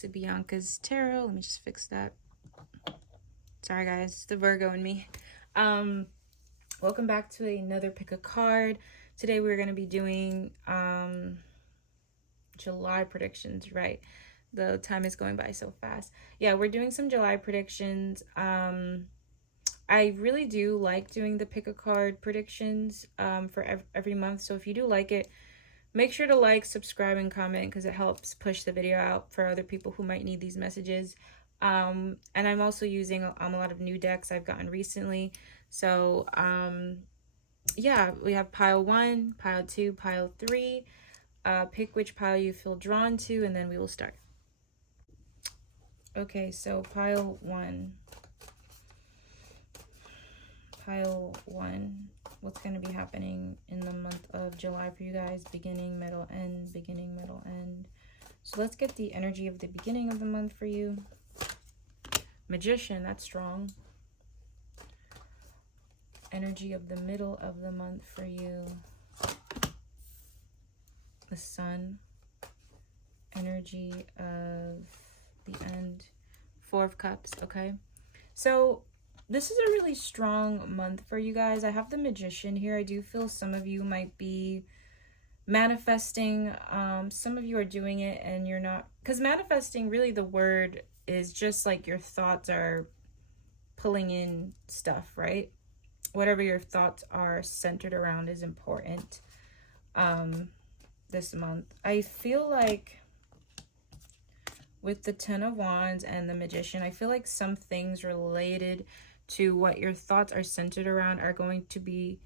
to Bianca's Tarot. Let me just fix that. Sorry guys, it's the Virgo in me. Welcome back to another pick a card. Today we're going to be doing July predictions, right? The time is going by so fast. Yeah, we're doing some July predictions. I really do like doing the pick a card predictions for every month. So if you do like it, make sure to like, subscribe, and comment because it helps push the video out for other people who might need these messages. And I'm also using a lot of new decks I've gotten recently. So yeah, we have pile 1, pile 2, pile 3. Pick which pile you feel drawn to, and then we will start. Okay, so pile 1. Pile 1. What's going to be happening in the month of July for you guys? Beginning, middle, end. Beginning, middle, end. So let's get the energy of the beginning of the month for you. Magician, that's strong. Energy of the middle of the month for you. The Sun. Energy of the end. 4 of Cups, okay? So this is a really strong month for you guys. I have the Magician here. I do feel some of you might be manifesting. Some of you are doing it and you're not. Because manifesting, really the word is just like your thoughts are pulling in stuff, right? Whatever your thoughts are centered around is important this month. I feel like with the 10 of Wands and the Magician, I feel like some things related to what your thoughts are centered around are going to be,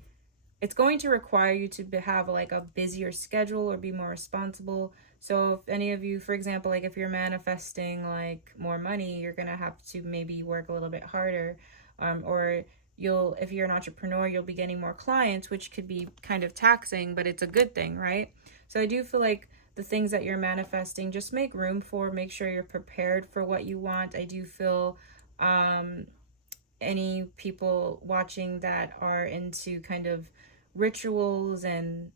it's going to require you to have like a busier schedule or be more responsible. So if any of you, for example, like if you're manifesting like more money, you're going to have to maybe work a little bit harder. Or if you're an entrepreneur, you'll be getting more clients, which could be kind of taxing, but it's a good thing, right? So I do feel like the things that you're manifesting, just make room for, make sure you're prepared for what you want. I do feel any people watching that are into kind of rituals and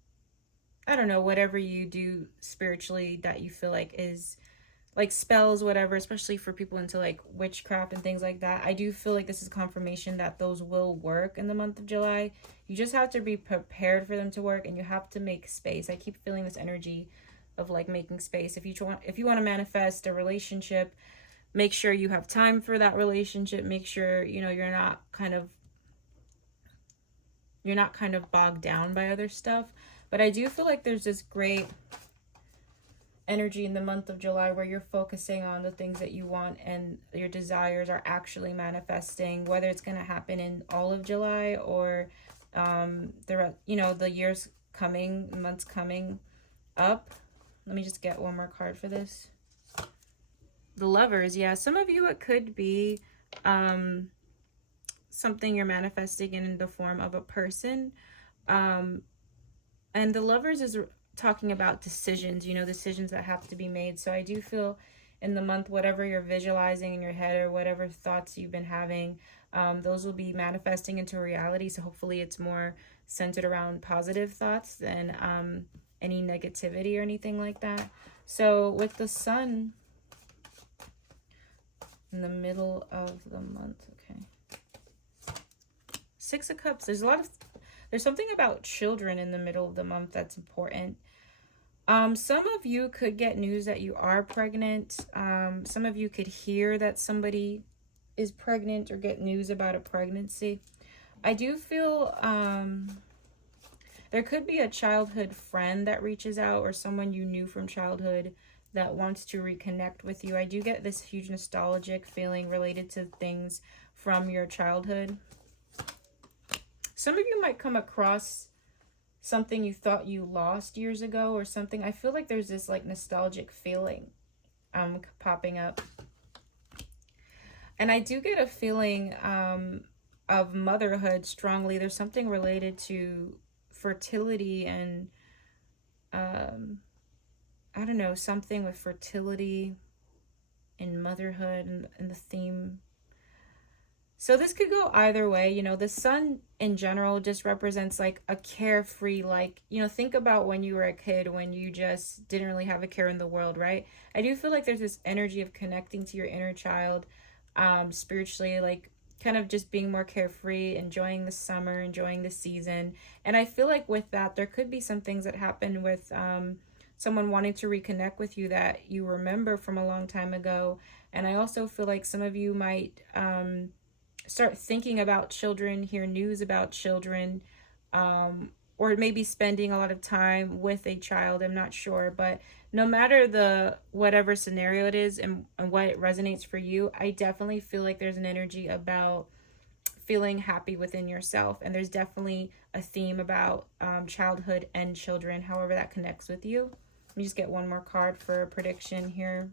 I don't know, whatever you do spiritually that you feel like is like spells, whatever, especially for people into like witchcraft and things like that. I do feel like this is confirmation that those will work in the month of July. You just have to be prepared for them to work and you have to make space. I keep feeling this energy of like making space. If you want to manifest a relationship, make sure you have time for that relationship. Make sure, you know, you're not kind of bogged down by other stuff. But I do feel like there's this great energy in the month of July where you're focusing on the things that you want and your desires are actually manifesting, whether it's going to happen in all of July or the years coming, months coming up. Let me just get one more card for this. The Lovers, yeah. Some of you, it could be something you're manifesting in the form of a person. And the Lovers is talking about decisions, you know, decisions that have to be made. So I do feel in the month, whatever you're visualizing in your head or whatever thoughts you've been having, those will be manifesting into reality. So hopefully it's more centered around positive thoughts than any negativity or anything like that. So with the Sun in the middle of the month, okay. 6 of Cups, there's something about children in the middle of the month that's important. Some of you could get news that you are pregnant. Some of you could hear that somebody is pregnant or get news about a pregnancy. I do feel there could be a childhood friend that reaches out or someone you knew from childhood that wants to reconnect with you. I do get this huge nostalgic feeling related to things from your childhood. Some of you might come across something you thought you lost years ago or something. I feel like there's this like nostalgic feeling popping up. And I do get a feeling of motherhood strongly. There's something related to fertility and I don't know, something with fertility and motherhood and the theme. So this could go either way. You know, the sun in general just represents like a carefree, like, you know, think about when you were a kid, when you just didn't really have a care in the world, right? I do feel like there's this energy of connecting to your inner child, spiritually, like kind of just being more carefree, enjoying the summer, enjoying the season. And I feel like with that, there could be some things that happen with someone wanting to reconnect with you that you remember from a long time ago. And I also feel like some of you might start thinking about children, hear news about children, or maybe spending a lot of time with a child. I'm not sure, but no matter the whatever scenario it is and what it resonates for you, I definitely feel like there's an energy about feeling happy within yourself, and there's definitely a theme about childhood and children, however that connects with you. Let me just get one more card for a prediction here.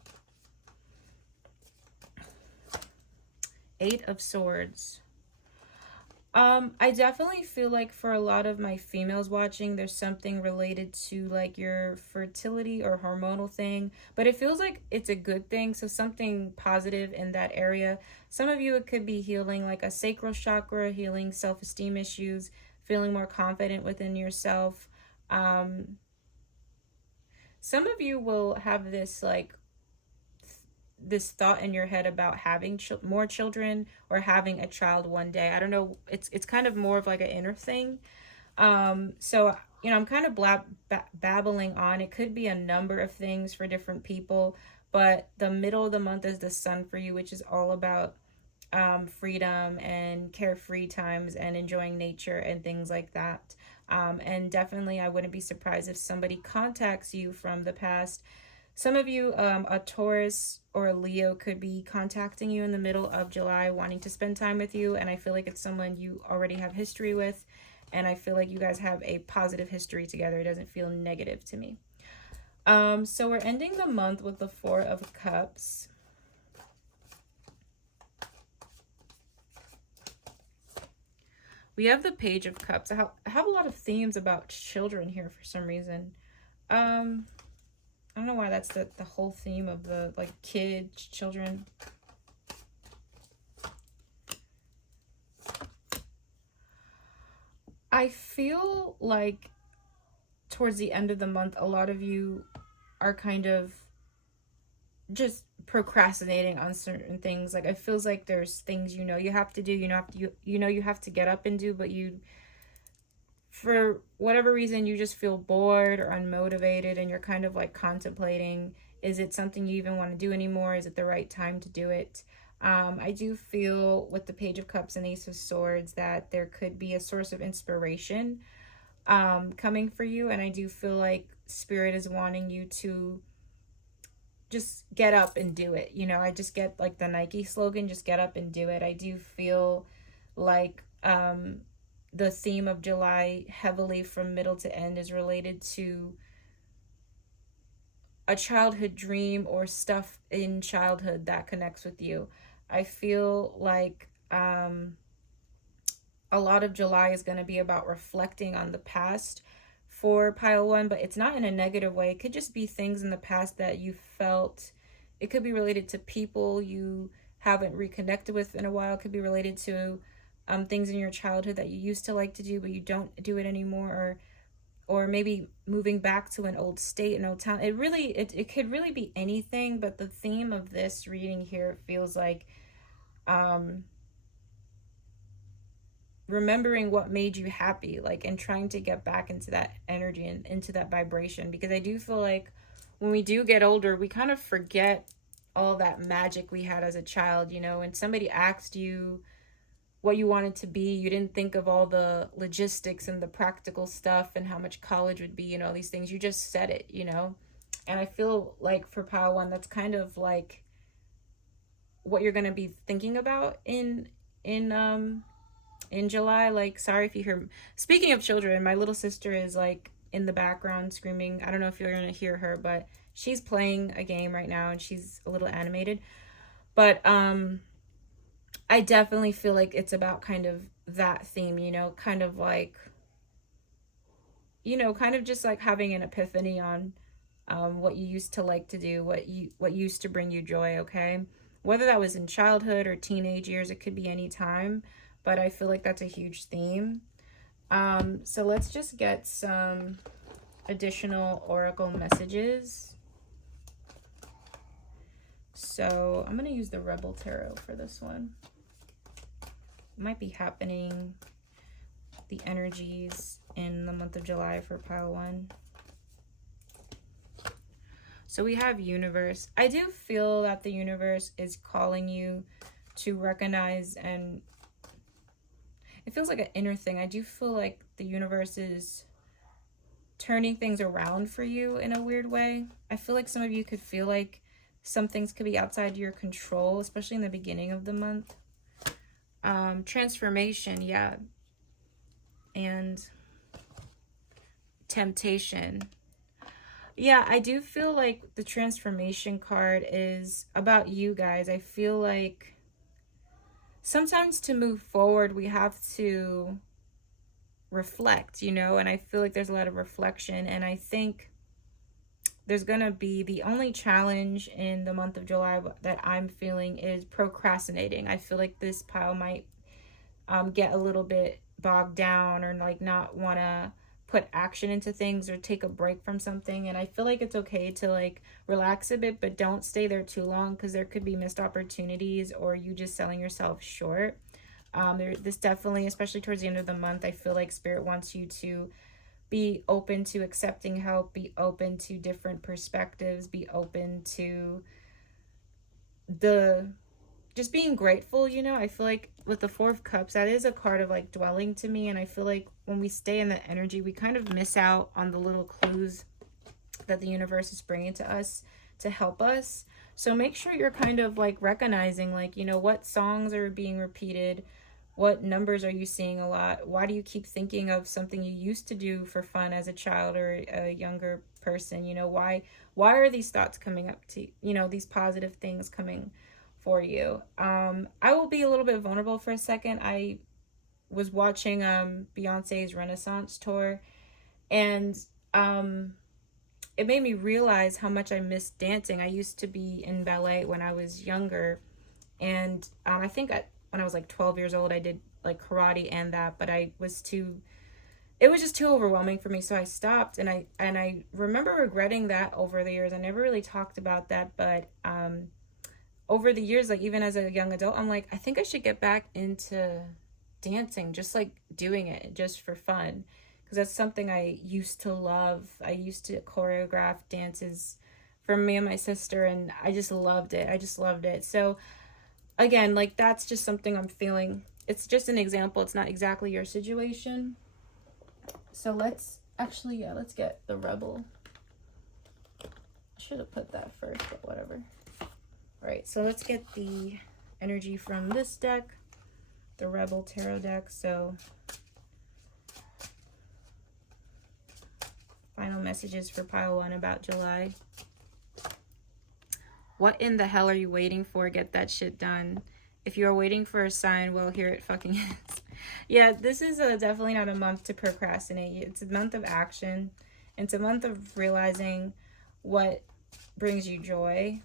Eight of Swords. I definitely feel like for a lot of my females watching, there's something related to like your fertility or hormonal thing, but it feels like it's a good thing. So something positive in that area. Some of you, it could be healing like a sacral chakra, healing self-esteem issues, feeling more confident within yourself. Some of you will have this like this thought in your head about having more children or having a child one day. I don't know. It's kind of more of like an inner thing. So you know, I'm kind of babbling on. It could be a number of things for different people, but the middle of the month is the sun for you, which is all about freedom and carefree times and enjoying nature and things like that. And definitely, I wouldn't be surprised if somebody contacts you from the past. Some of you, a Taurus or a Leo could be contacting you in the middle of July, wanting to spend time with you. And I feel like it's someone you already have history with. And I feel like you guys have a positive history together. It doesn't feel negative to me. So we're ending the month with the Four of Cups. We have the Page of Cups. I have a lot of themes about children here for some reason. I don't know why that's the whole theme of the, like, kids, children. I feel like towards the end of the month, a lot of you are kind of just procrastinating on certain things. Like, it feels like there's things you know you have to do, you know you have to get up and do, but you, for whatever reason, you just feel bored or unmotivated, and you're kind of like contemplating, is it something you even want to do anymore? Is it the right time to do it? I do feel with the Page of Cups and Ace of Swords that there could be a source of inspiration coming for you, and I do feel like Spirit is wanting you to just get up and do it. You know, I just get like the Nike slogan, just get up and do it. I do feel like the theme of July heavily from middle to end is related to a childhood dream or stuff in childhood that connects with you. I feel like a lot of July is going to be about reflecting on the past for pile one, but it's not in a negative way. It could just be things in the past that you felt. It could be related to people you haven't reconnected with in a while. It could be related to things in your childhood that you used to like to do but you don't do it anymore, or maybe moving back to an old state, an old town. It could really be anything, but the theme of this reading here feels like remembering what made you happy, like, and trying to get back into that energy and into that vibration, because I do feel like when we do get older, we kind of forget all that magic we had as a child. You know, when somebody asked you what you wanted to be, you didn't think of all the logistics and the practical stuff and how much college would be and all these things. You just said it, you know. And I feel like for pile one, that's kind of like what you're going to be thinking about in July. Like, sorry if you hear, speaking of children, my little sister is like in the background screaming. I don't know if you're going to hear her, but she's playing a game right now and she's a little animated. But I definitely feel like it's about kind of that theme, you know, kind of like, you know, kind of just like having an epiphany on what you used to like to do, what used to bring you joy. Okay, whether that was in childhood or teenage years, it could be any time, but I feel like that's a huge theme. So let's just get some additional oracle messages. So I'm going to use the Rebel Tarot for this one. It might be happening, the energies in the month of July for pile 1. So we have universe. I do feel that the universe is calling you to recognize, and it feels like an inner thing. I do feel like the universe is turning things around for you in a weird way. I feel like some of you could feel like some things could be outside your control, especially in the beginning of the month. Transformation, yeah. And temptation. Yeah, I do feel like the transformation card is about you guys. I feel like sometimes to move forward, we have to reflect, you know, and I feel like there's a lot of reflection, and I think there's gonna be, the only challenge in the month of July that I'm feeling is procrastinating. I feel like this pile might get a little bit bogged down, or like not want to put action into things or take a break from something. And I feel like it's okay to like relax a bit, but don't stay there too long, because there could be missed opportunities or you just selling yourself short. This definitely, especially towards the end of the month, I feel like Spirit wants you to be open to accepting help, be open to different perspectives, be open to just being grateful, you know. I feel like with the Four of Cups, that is a card of like dwelling to me, and I feel like when we stay in that energy, we kind of miss out on the little clues that the universe is bringing to us to help us. So make sure you're kind of like recognizing, like, you know, what songs are being repeated, what numbers are you seeing a lot, why do you keep thinking of something you used to do for fun as a child or a younger person, you know, why are these thoughts coming up to, you know, these positive things coming for you. I will be a little bit vulnerable for a second. I was watching Beyonce's Renaissance tour, and it made me realize how much I miss dancing. I used to be in ballet when I was younger, and I think when I was like 12 years old, I did like karate and that, but it was just too overwhelming for me, so I stopped. And I remember regretting that over the years. I never really talked about that, but over the years, like even as a young adult, I'm like, I think I should get back into dancing, just like doing it just for fun, because that's something I used to love. I used to choreograph dances for me and my sister, and I just loved it. So again, like that's just something I'm feeling. It's just an example. It's not exactly your situation. So let's get the Rebel. I should have put that first, but whatever. All right, so let's get the energy from this deck, the Rebel Tarot deck. So final messages for pile 1 about July. What in the hell are you waiting for? Get that shit done. If you are waiting for a sign, well, here it fucking is. Yeah, this is definitely not a month to procrastinate. It's a month of action. It's a month of realizing what brings you joy.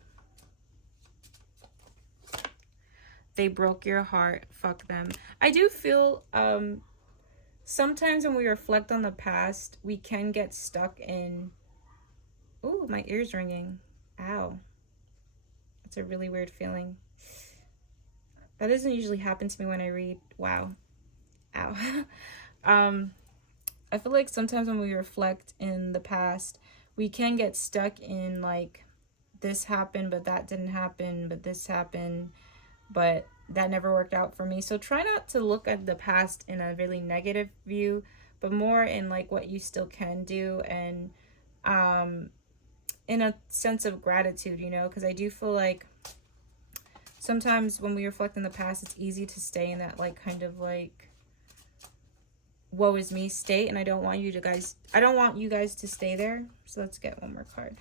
They broke your heart. Fuck them. I do feel sometimes when we reflect on the past, we can get stuck in... Ooh, my ear's ringing. Ow. That's a really weird feeling. That doesn't usually happen to me when I read. Wow. Ow. I feel like sometimes when we reflect in the past, we can get stuck in like, this happened, but that didn't happen, but this happened, but that never worked out for me. So try not to look at the past in a really negative view, but more in like what you still can do, and in a sense of gratitude, you know, because I do feel like sometimes when we reflect in the past, it's easy to stay in that like kind of like woe is me state, and I don't want you guys to stay there. So let's get one more card.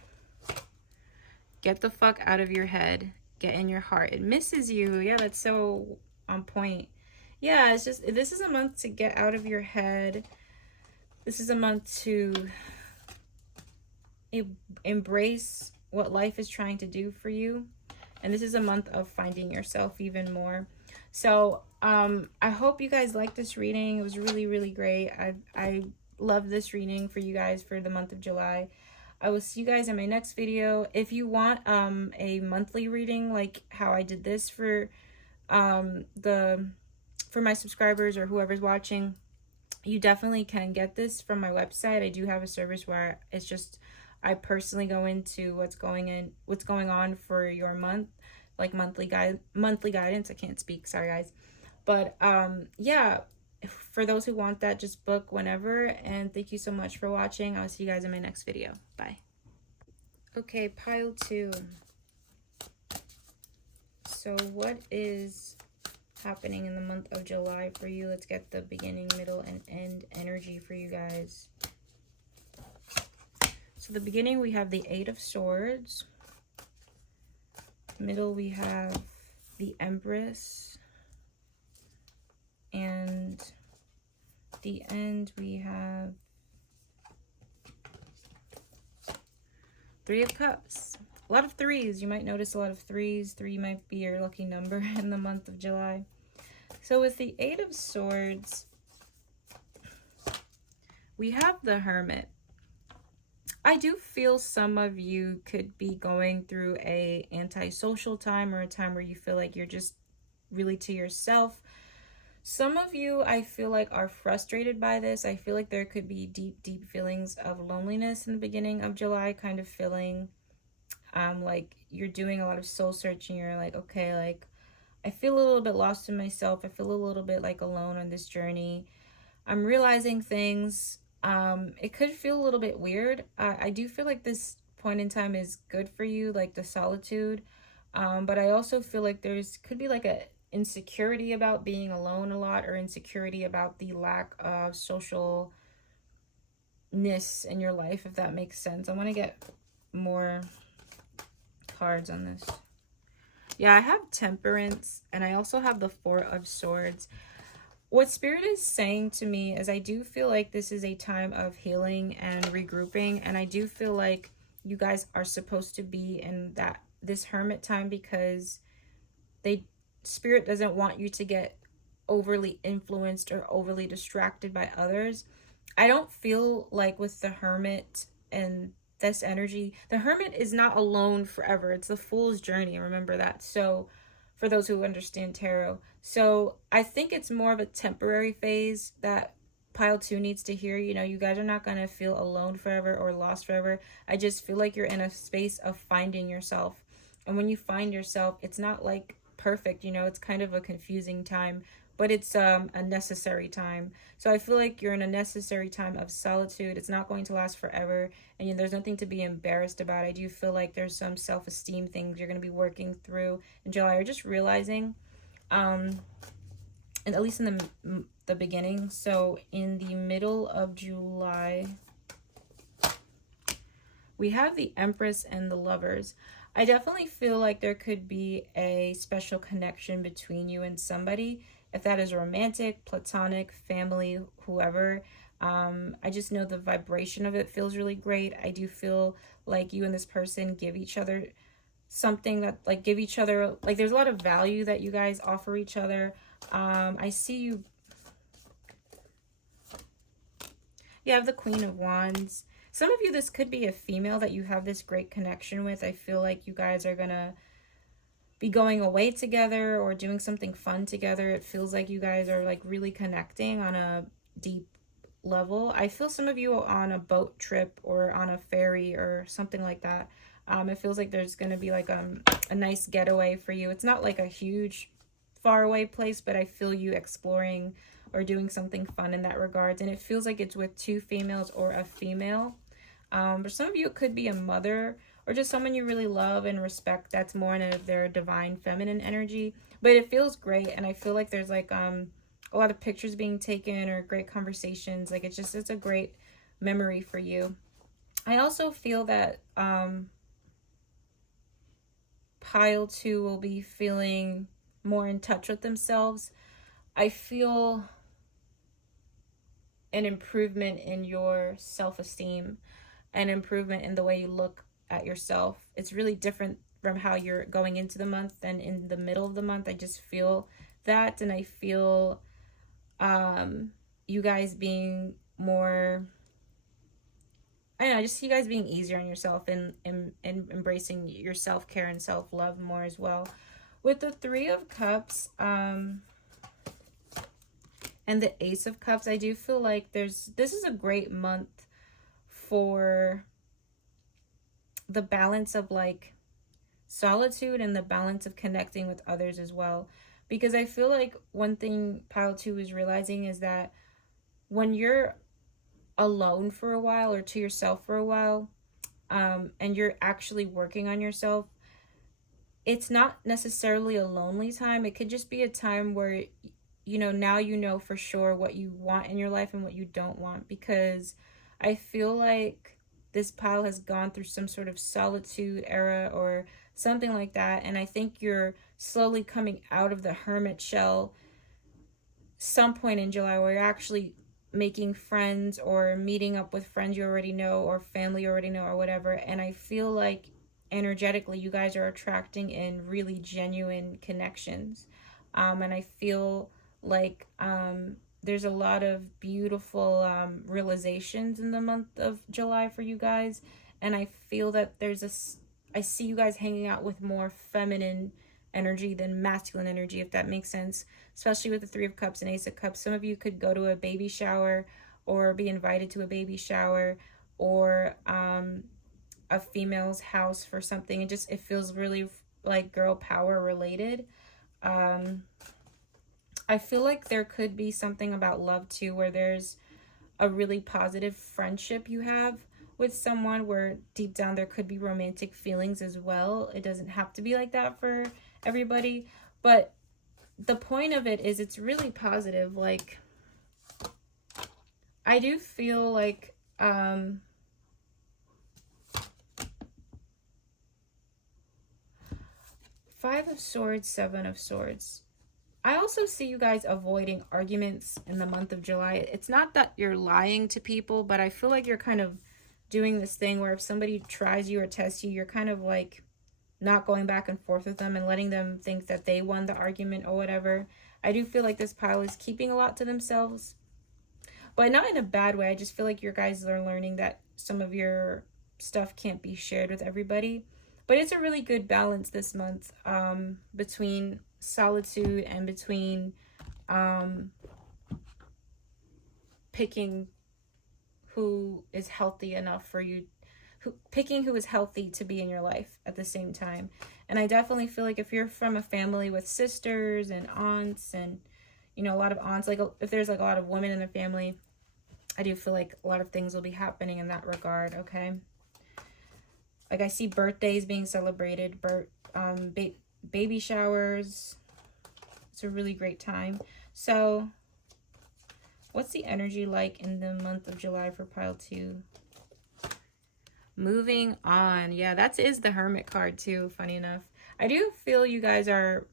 Get the fuck out of your head. Get in your heart. It misses you. Yeah, that's so on point. Yeah, it's just, this is a month to get out of your head. This is a month to embrace what life is trying to do for you. And this is a month of finding yourself even more. So I hope you guys liked this reading. It was really, really great. I love this reading for you guys for the month of July. I will see you guys in my next video. If you want a monthly reading, like how I did this for my subscribers or whoever's watching, you definitely can get this from my website. I do have a service where it's just I personally go into what's going on for your month, like monthly guidance. I can't speak, sorry guys. But yeah, for those who want that, just book whenever. And thank you so much for watching. I'll see you guys in my next video. Bye. Okay, pile 2. So what is happening in the month of July for you? Let's get the beginning, middle, and end energy for you guys. So the beginning, we have the 8 of Swords. Middle, we have the Empress. And the end, we have 3 of Cups. A lot of 3s. You might notice a lot of 3s. 3 might be your lucky number in the month of July. So with the 8 of Swords, we have the Hermit. I do feel some of you could be going through a antisocial time, or a time where you feel like you're just really to yourself. Some of you, I feel like, are frustrated by this. I feel like there could be deep, deep feelings of loneliness in the beginning of July, kind of feeling like you're doing a lot of soul searching. You're like, okay, like I feel a little bit lost in myself. I feel a little bit like alone on this journey. I'm realizing things. It could feel a little bit weird. I do feel like this point in time is good for you, like the solitude. But I also feel like could be like a insecurity about being alone a lot, or insecurity about the lack of socialness in your life, if that makes sense. I want to get more cards on this. Yeah, I have Temperance, and I also have the 4 of Swords. What Spirit is saying to me is I do feel like this is a time of healing and regrouping, and I do feel like you guys are supposed to be in this hermit time, because Spirit doesn't want you to get overly influenced or overly distracted by others. I don't feel like with the Hermit and this energy, the Hermit is not alone forever. It's the Fool's journey. Remember that. So for those who understand tarot. So I think it's more of a temporary phase that pile 2 needs to hear. You know, you guys are not going to feel alone forever or lost forever. I just feel like you're in a space of finding yourself. And when you find yourself, it's not like perfect, you know, it's kind of a confusing time, but it's a necessary time. So I feel like you're in a necessary time of solitude. It's not going to last forever, and there's nothing to be embarrassed about. I do feel like there's some self-esteem things you're going to be working through in July, or just realizing, and at least in the beginning. So in the middle of July, we have the Empress and the Lovers. I definitely feel like there could be a special connection between you and somebody. If that is romantic, platonic, family, whoever. I just know the vibration of it feels really great. I do feel like you and this person give each other something that, like, there's a lot of value that you guys offer each other. I see you. You have the Queen of Wands. Some of you, this could be a female that you have this great connection with. I feel like you guys are going to be going away together or doing something fun together. It feels like you guys are like really connecting on a deep level. I feel some of you on a boat trip or on a ferry or something like that. It feels like there's going to be like a nice getaway for you. It's not like a huge far away place, but I feel you exploring or doing something fun in that regards. And it feels like it's with 2 females or a female. For some of you, it could be a mother or just someone you really love and respect. That's more in their divine feminine energy. But it feels great, and I feel like there's like a lot of pictures being taken or great conversations. Like it's a great memory for you. I also feel that pile 2 will be feeling more in touch with themselves. I feel an improvement in your self-esteem, an improvement in the way you look at yourself. It's really different from how you're going into the month and in the middle of the month. I just feel that, and I feel you guys being more, I don't know, I just see you guys being easier on yourself and embracing your self-care and self-love more as well. With the Three of Cups and the Ace of Cups, I do feel like this is a great month for the balance of like solitude and the balance of connecting with others as well. Because I feel like one thing pile 2 is realizing is that when you're alone for a while or to yourself for a while, and you're actually working on yourself, it's not necessarily a lonely time. It could just be a time where, you know, now you know for sure what you want in your life and what you don't want. Because I feel like this pile has gone through some sort of solitude era or something like that. And I think you're slowly coming out of the hermit shell some point in July, where you're actually making friends or meeting up with friends you already know or family you already know or whatever. And I feel like energetically you guys are attracting in really genuine connections. And I feel like there's a lot of beautiful realizations in the month of July for you guys. And I feel that I see you guys hanging out with more feminine energy than masculine energy, if that makes sense, especially with the Three of Cups and Ace of Cups. Some of you could go to a baby shower or be invited to a baby shower, or a female's house for something. It feels really like girl power related. I feel like there could be something about love too, where there's a really positive friendship you have with someone, where deep down there could be romantic feelings as well. It doesn't have to be like that for everybody, but the point of it is it's really positive. Like, I do feel like Five of Swords, Seven of Swords. I also see you guys avoiding arguments in the month of July. It's not that you're lying to people, but I feel like you're kind of doing this thing where if somebody tries you or tests you, you're kind of like not going back and forth with them and letting them think that they won the argument or whatever. I do feel like this pile is keeping a lot to themselves, but not in a bad way. I just feel like your guys are learning that some of your stuff can't be shared with everybody. But it's a really good balance this month between solitude and between picking who is healthy enough for you, picking who is healthy to be in your life at the same time. And I definitely feel like if you're from a family with sisters and aunts and, you know, a lot of aunts, like if there's like a lot of women in the family, I do feel like a lot of things will be happening in that regard, okay? Like I see birthdays being celebrated, baby showers. It's a really great time. So what's the energy like in the month of July for pile 2? Moving on. Yeah, that is the Hermit card too, funny enough. I do feel you guys are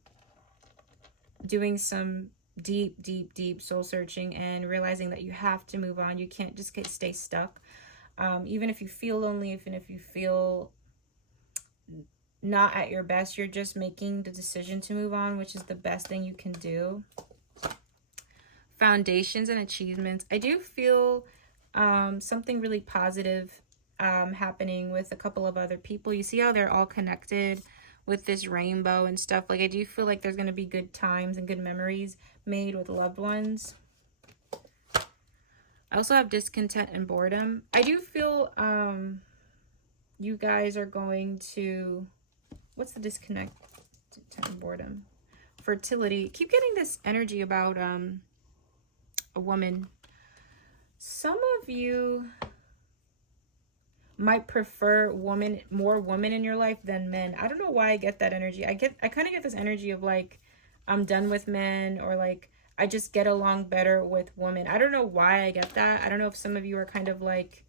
doing some deep soul searching and realizing that you have to move on. You can't just stay stuck. Even if you feel lonely, even if you feel not at your best, you're just making the decision to move on, which is the best thing you can do. Foundations and achievements. I do feel something really positive happening with a couple of other people. You see how they're all connected with this rainbow and stuff. Like I do feel like there's going to be good times and good memories made with loved ones. I also have discontent and boredom. I do feel you guys are going to, what's the disconnect and boredom? Fertility. Keep getting this energy about a woman. Some of you might prefer more women in your life than men. I don't know why I get that energy. I kind of get this energy of like, I'm done with men, or like, I just get along better with women. I don't know why I get that. I don't know if some of you are kind of like,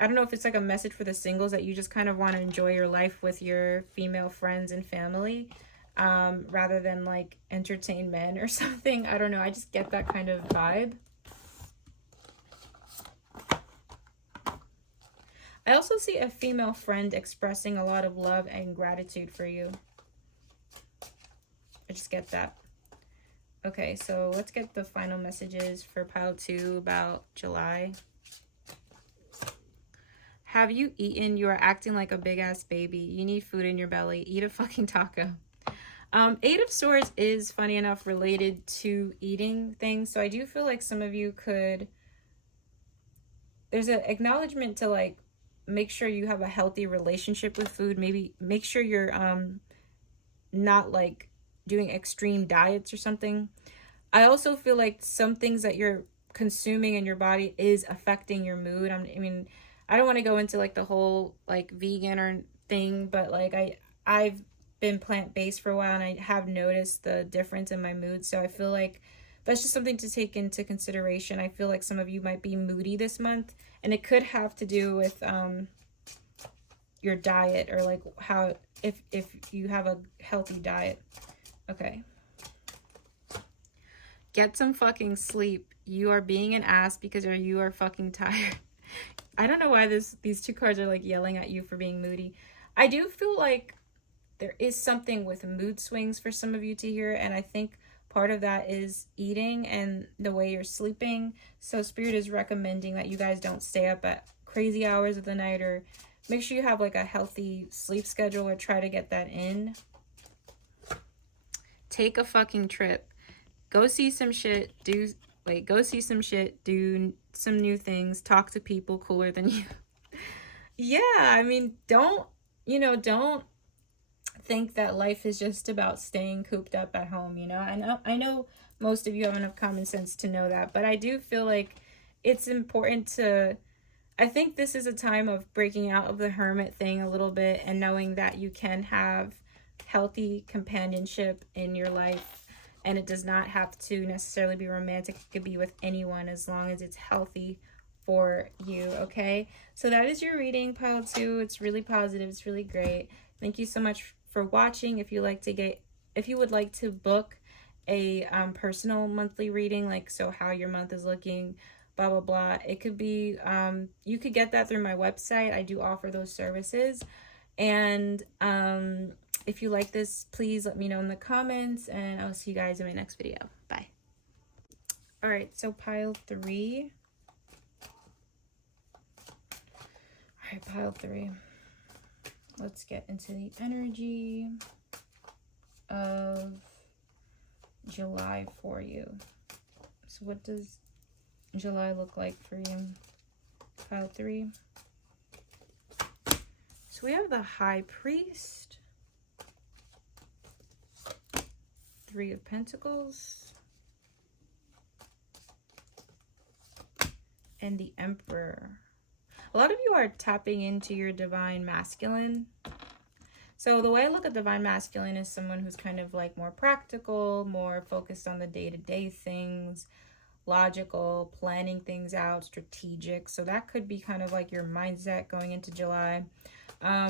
I don't know if it's like a message for the singles that you just kind of want to enjoy your life with your female friends and family, rather than like entertain men or something. I don't know. I just get that kind of vibe. I also see a female friend expressing a lot of love and gratitude for you. I just get that. Okay, so let's get the final messages for pile 2 about July. Have you eaten? You are acting like a big ass baby. You need food in your belly. Eat a fucking taco. 8 of Swords is, funny enough, related to eating things. So I do feel like some of you could... There's an acknowledgement to, like, make sure you have a healthy relationship with food. Maybe make sure you're not, like, doing extreme diets or something. I also feel like some things that you're consuming in your body is affecting your mood. I mean, I don't want to go into, like, the whole, like, vegan or thing, but, like, I've been plant-based for a while, and I have noticed the difference in my mood. So I feel like that's just something to take into consideration. I feel like some of you might be moody this month, and it could have to do with your diet, or like how, if you have a healthy diet. Okay. Get some fucking sleep. You are being an ass because you are fucking tired. I don't know why these 2 cards are like yelling at you for being moody. I do feel like there is something with mood swings for some of you to hear, and I think part of that is eating and the way you're sleeping. So Spirit is recommending that you guys don't stay up at crazy hours of the night, or make sure you have like a healthy sleep schedule, or try to get that in. Take a fucking trip. Go see some shit. Go see some shit. Do some new things. Talk to people cooler than you. Yeah, I mean, don't think that life is just about staying cooped up at home. I know most of you have enough common sense to know that, but I do feel like it's important to... I think this is a time of breaking out of the hermit thing a little bit, and knowing that you can have healthy companionship in your life, and it does not have to necessarily be romantic. It could be with anyone, as long as it's healthy for you. Okay, so that is your reading, pile 2. It's really positive. It's really great. Thank you so much for watching. If you would like to book a personal monthly reading, like, so how your month is looking, blah blah blah, it could be you could get that through my website. I do offer those services. And if you like this, please let me know in the comments, and I'll see you guys in my next video. Bye. All right, so pile 3. All right, pile 3. Let's get into the energy of July for you. So what does July look like for you? Pile 3. So we have the High Priest, 3 of Pentacles, and the Emperor. A lot of you are tapping into your divine masculine. So the way I look at divine masculine is someone who's kind of like more practical, more focused on the day-to-day things, logical, planning things out, strategic. So that could be kind of like your mindset going into July.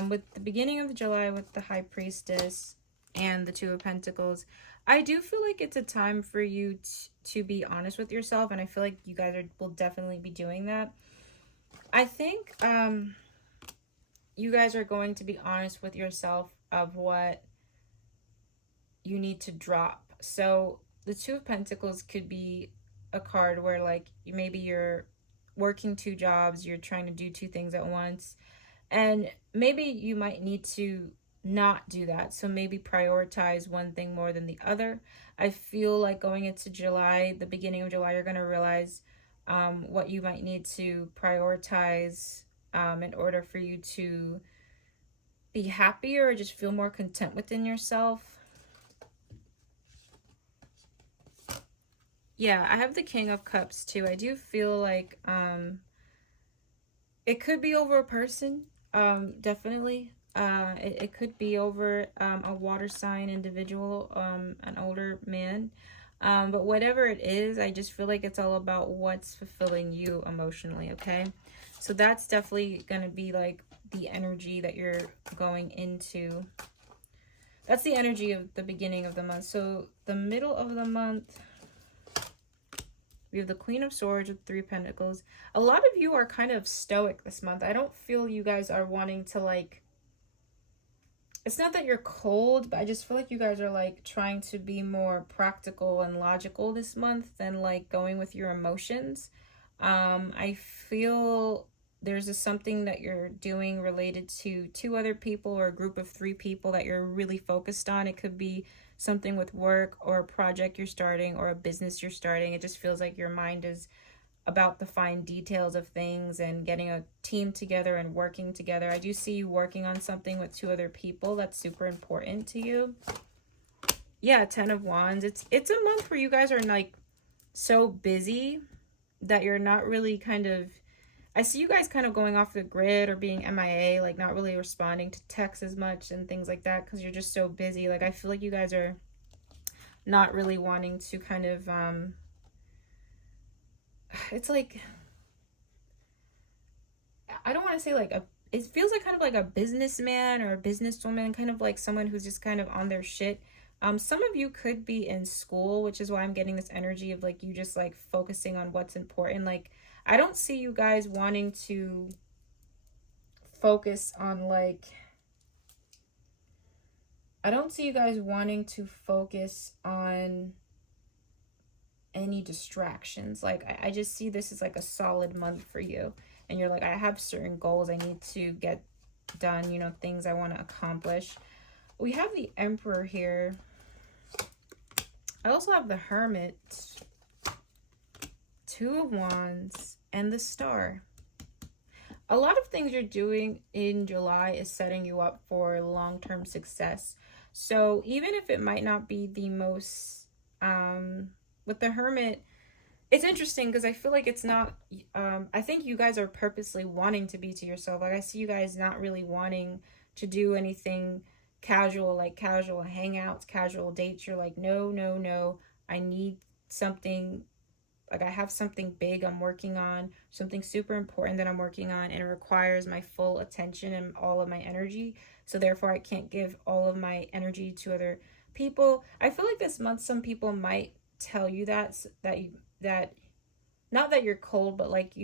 With the beginning of July, with the High Priestess and the 2 of Pentacles, I do feel like it's a time for you to be honest with yourself, and I feel like you guys will definitely be doing that. I think you guys are going to be honest with yourself of what you need to drop. So the 2 of Pentacles could be a card where, like, maybe you're working 2 jobs, you're trying to do 2 things at once, and maybe you might need to not do that. So maybe prioritize one thing more than the other. I feel like going into July, the beginning of July, you're going to realize what you might need to prioritize in order for you to be happier, or just feel more content within yourself. Yeah, I have the King of Cups too. I do feel like it could be over a person, definitely. It could be over a water sign individual, an older man. But whatever it is, I just feel like it's all about what's fulfilling you emotionally, okay? So that's definitely going to be like the energy that you're going into. That's the energy of the beginning of the month. So the middle of the month, We have the Queen of Swords with 3 Pentacles. A lot of you are kind of stoic this month. I don't feel you guys are wanting to like, it's not that you're cold, but I just feel like you guys are like trying to be more practical and logical this month than like going with your emotions. I feel there's something that you're doing related to 2 other people or a group of 3 people that you're really focused on. It could be something with work or a project you're starting or a business you're starting. It just feels like your mind is about the fine details of things and getting a team together and working together. I do see you working on something with 2 other people that's super important to you. Yeah, 10 of Wands. It's a month where you guys are like so busy that you're not really kind of, I see you guys kind of going off the grid or being MIA, like not really responding to texts as much and things like that because you're just so busy. Like I feel like you guys are not really wanting to kind of it's like, I don't want to say like a, it feels like kind of like a businessman or a businesswoman, kind of like someone who's just kind of on their shit. Some of you could be in school, which is why I'm getting this energy of like you just like focusing on what's important. Like I don't see you guys wanting to focus on like, I don't see you guys wanting to focus on any distractions. Like I just see this as like a solid month for you, and you're like, I have certain goals I need to get done, you know, things I want to accomplish. We have the Emperor here. I also have the Hermit, 2 of Wands, and the Star. A lot of things you're doing in July is setting you up for long-term success. So even if it might not be the most with the Hermit, it's interesting because I feel like it's not, I think you guys are purposely wanting to be to yourself. Like I see you guys not really wanting to do anything casual, like casual hangouts, casual dates. You're like, no, no, no, I need something, like I have something big I'm working on, something super important that I'm working on, and it requires my full attention and all of my energy. So therefore I can't give all of my energy to other people. I feel like this month some people might tell you that not that you're cold, but like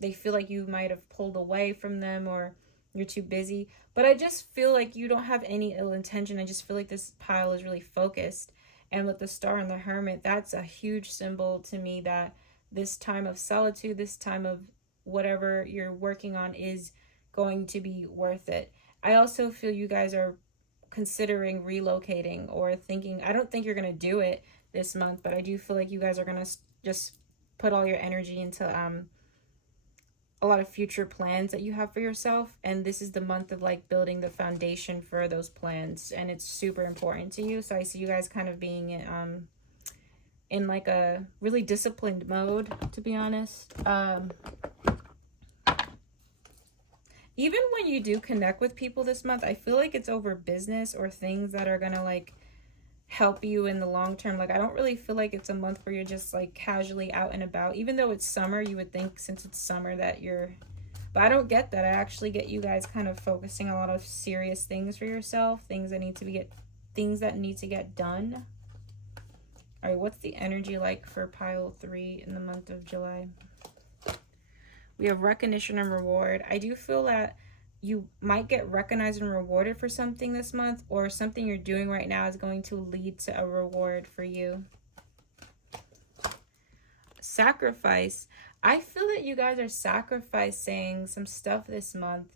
they feel like you might have pulled away from them or you're too busy. But I just feel like you don't have any ill intention. I just feel like this pile is really focused. And with the Star and the Hermit, that's a huge symbol to me that this time of solitude, this time of whatever you're working on is going to be worth it. I also feel you guys are considering relocating or thinking, I don't think you're going to do it this month, but I do feel like you guys are going to just put all your energy into a lot of future plans that you have for yourself. And this is the month of like building the foundation for those plans, and it's super important to you. So I see you guys kind of being in like a really disciplined mode, to be honest. Even when you do connect with people this month, I feel like it's over business or things that are gonna like help you in the long term. Like I don't really feel like it's a month where you're just like casually out and about, even though it's summer. You would think since it's summer that you're, but I don't get that. I actually get you guys kind of focusing a lot of serious things for yourself, things that need to get done. All right, what's the energy like for pile 3 in the month of July? We have recognition and reward. I do feel that you might get recognized and rewarded for something this month, or something you're doing right now is going to lead to a reward for you. Sacrifice. I feel that you guys are sacrificing some stuff this month.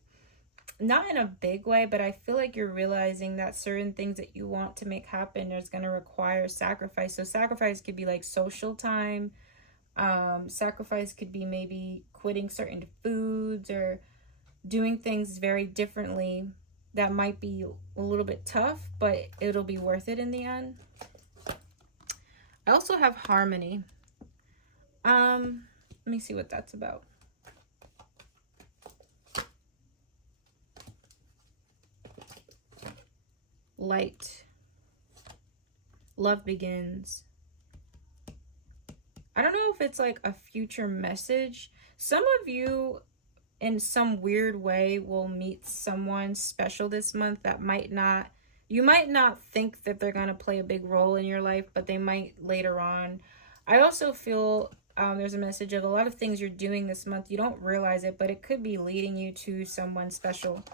Not in a big way, but I feel like you're realizing that certain things that you want to make happen is going to require sacrifice. So sacrifice could be like social time. Sacrifice could be maybe quitting certain foods or doing things very differently that might be a little bit tough, but it'll be worth it in the end. I also have harmony. Let me see what that's about. Light. Love begins. I don't know if it's like a future message. Some of you in some weird way will meet someone special this month that you might not think that they're going to play a big role in your life, but they might later on. I also feel there's a message of a lot of things you're doing this month. You don't realize it, but it could be leading you to someone special,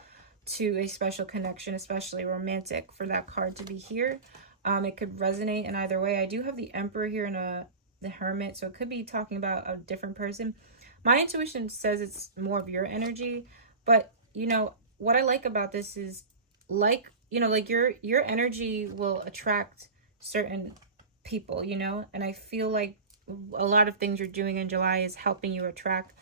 to a special connection, especially romantic, for that card to be here. It could resonate in either way. I do have the Emperor here and the Hermit, so it could be talking about a different person. My intuition says it's more of your energy, but you know what I like about this is, like, you know, like your energy will attract certain people, you know, and I feel like a lot of things you're doing in July is helping you attract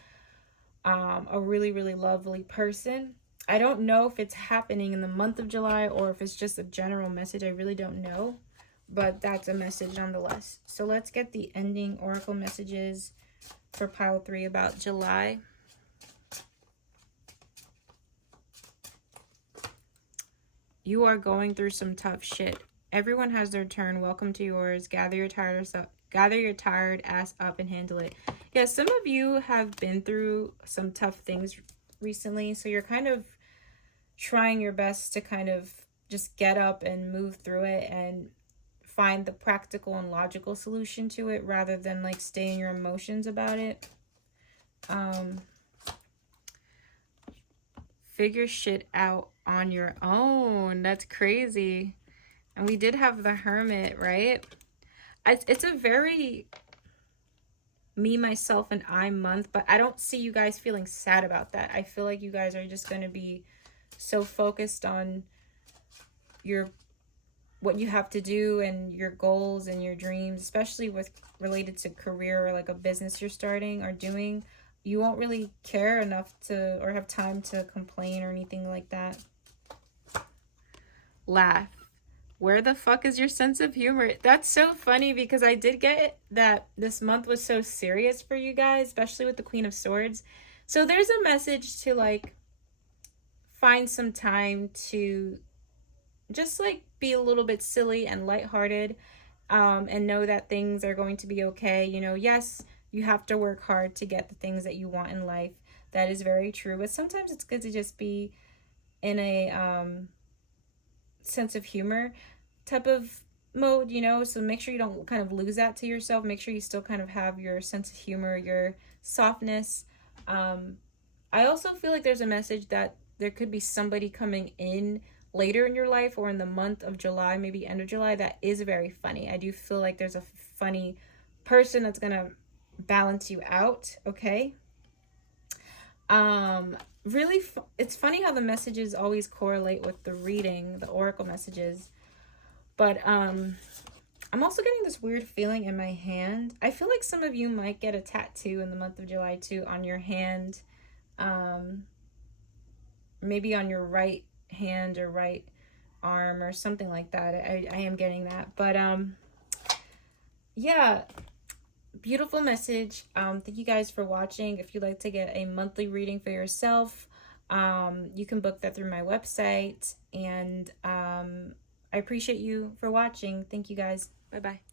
a really, really lovely person. I don't know if it's happening in the month of July or if it's just a general message. I really don't know, but that's a message nonetheless. So let's get the ending oracle messages for pile 3 about July. You are going through some tough shit. Everyone has their turn. Welcome to yours. Gather your tired ass up and handle it. Yeah, some of you have been through some tough things recently, so you're kind of trying your best to kind of just get up and move through it and find the practical and logical solution to it rather than like stay in your emotions about it. Figure shit out on your own. That's crazy. And we did have the Hermit, right? It's a very me, myself, and I month, but I don't see you guys feeling sad about that. I feel like you guys are just going to be so focused on what you have to do and your goals and your dreams, especially with related to career or like a business you're starting or doing. You won't really care enough to, or have time to complain or anything like that. Laugh. Where the fuck is your sense of humor? That's so funny because I did get it that this month was so serious for you guys, especially with the Queen of Swords. So there's a message to like find some time to just like be a little bit silly and lighthearted, and know that things are going to be okay. You know, yes, you have to work hard to get the things that you want in life. That is very true. But sometimes it's good to just be in a sense of humor type of mode, you know, so make sure you don't kind of lose that to yourself. Make sure you still kind of have your sense of humor, your softness. I also feel like there's a message that there could be somebody coming in later in your life or in the month of July, maybe end of July, that is very funny. I do feel like there's a funny person that's gonna balance you out, okay? Really, it's funny how the messages always correlate with the reading, the oracle messages. But I'm also getting this weird feeling in my hand. I feel like some of you might get a tattoo in the month of July too on your hand. Maybe on your right hand or right arm or something like that. I am getting that. But yeah, beautiful message. Thank you guys for watching. If you'd like to get a monthly reading for yourself, you can book that through my website. And I appreciate you for watching. Thank you guys. Bye-bye.